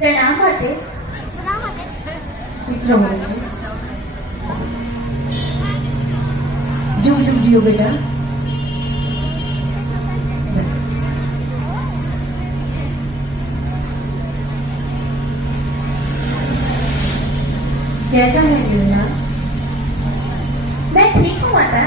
प्रणाम आते। जुग जुग जियो बेटा। कैसा है लीला? मैं ठीक हूँ माता।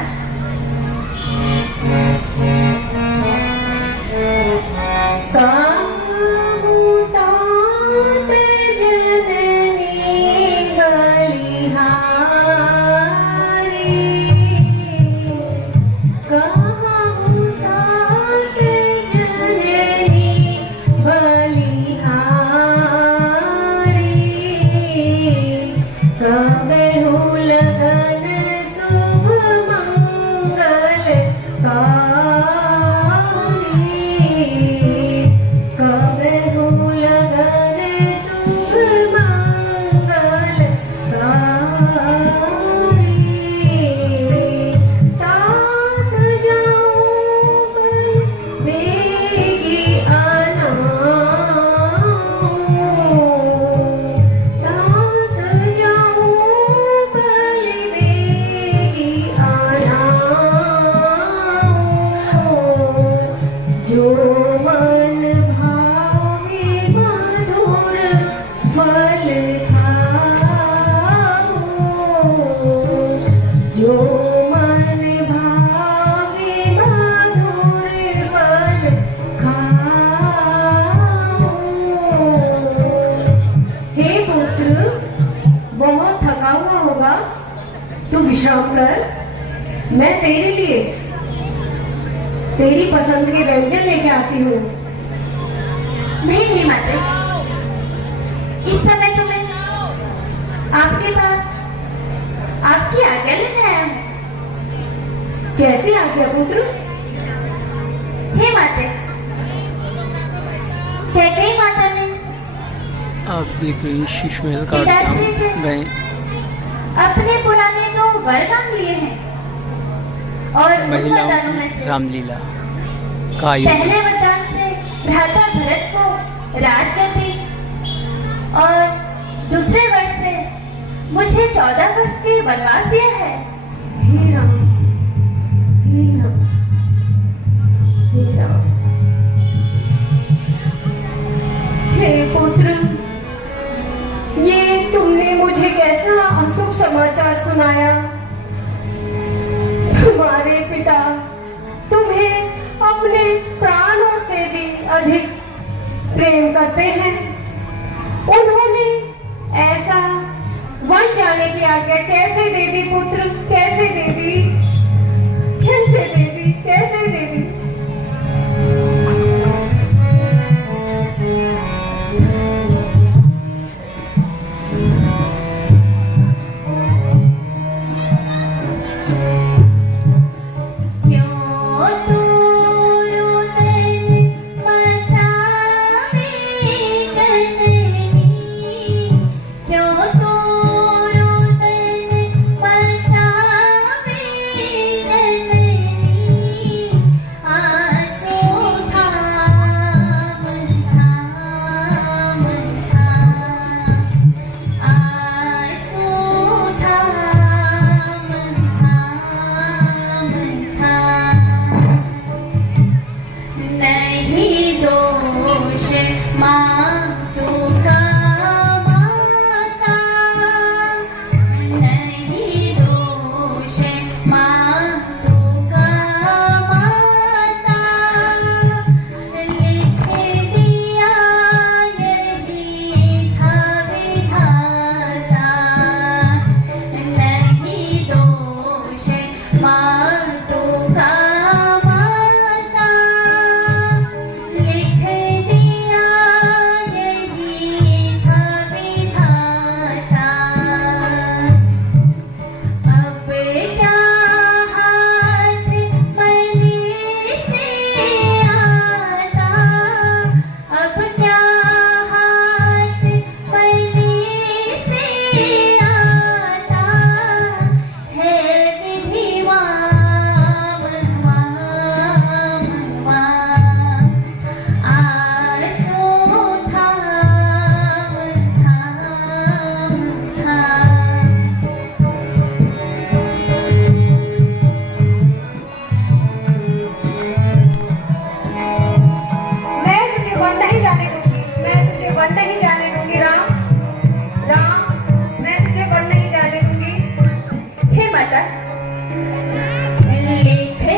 विश्राम कर। मैं तेरे लिए तेरी पसंद के व्यंजन लेके आती हूँ। नहीं नहीं माते, इस समय तो मैं आपके पास आपकी आज्ञा लेने आया हूँ। कैसी आज्ञा पुत्र? हे माते, कैकेयी माता ने आप देख रही शीश महल का पिताश्री से अपने पुराने दो वर मांग लिए हैं और उन वरदानों में से रामलीला का पहले वरदान से भ्राता भरत को राजगद्दी और दूसरे वर्ष से मुझे 14 वर्ष के वनवास दिया है। हे राम, हे राम, हे राम। हे पुत्र, ये तुमने मुझे कैसा अशुभ समाचार सुनाया। तुम्हारे पिता तुम्हें अपने प्राणों से भी अधिक प्रेम करते हैं। उन्होंने ऐसा वन जाने की आज्ञा कैसे दे दी पुत्र? कैसे दे दी? कैसे दे दी? कैसे दे दी? चल वन नहीं जाने दूंगी राम। राम, मैं तुझे वन नहीं जाने दूंगी। हे माता, लिखते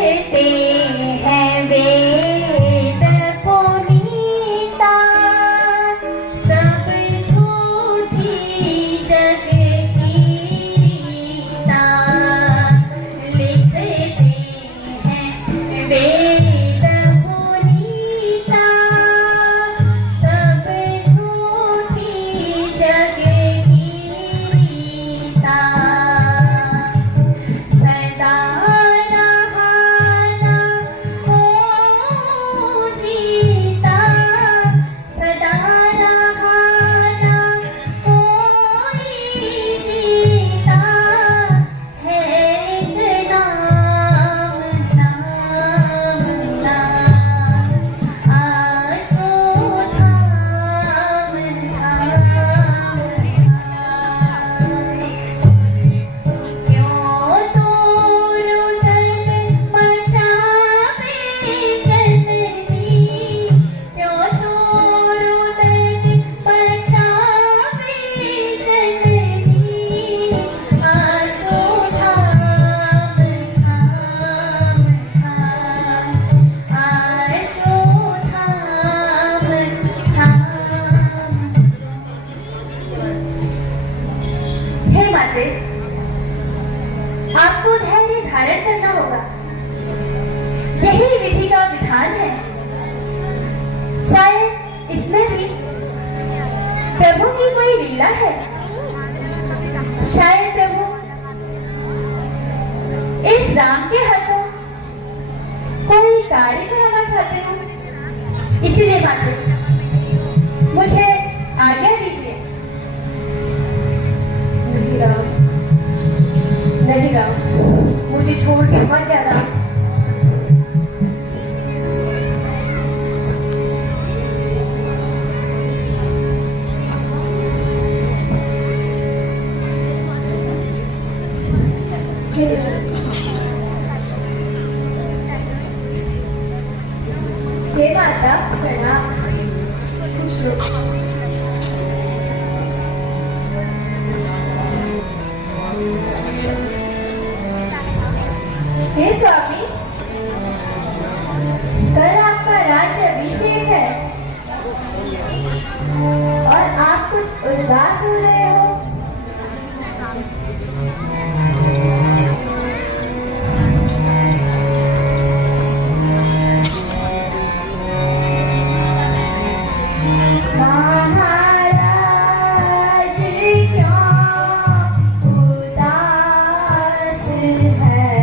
हैं वेद पुनीता, सब झूठी जग गीता। लिखते हैं वेद पुनीता, सब झूठी जग गीता। सदा रहाना हो जीता, सदा रहाना कोई जीता है। एक नाम नाम नाम, आसो धाम धाम क्यों तो रुदन मचावे जननी, क्यों तो रुदन मचावे जननी। आसो धाम धाम धाम, आसो धाम धाम। हे माते, आपको धैर्य धारण करना होगा, यही विधि का विधान है। शायद इसमें भी प्रभु की कोई लीला है। शायद प्रभु इस राम के हाथों कोई कार्य कराना चाहते हैं। इसीलिए माते, मुझे आज्ञा दीजिए। नहीं राम, नहीं राम, मुझे छोड़ के मत जा राम। जय माता, प्रणाम। खुश रहो। हे स्वामी, कल आपका राज्य अभिषेक है और आप कुछ उदास हो रहे हो। महाराज क्यों उदास है,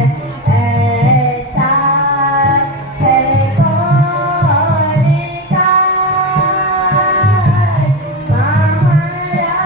ऐसा है कौन का। महाराज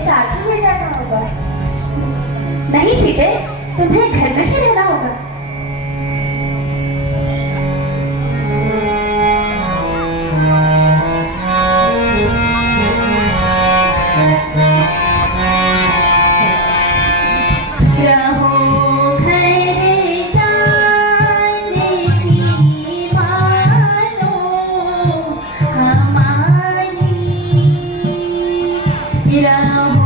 साथ ही ले जाना होगा। नहीं सीते, तुम्हें घर में ही रहना होगा। रहो घर जाने की मानो हमारी, रहो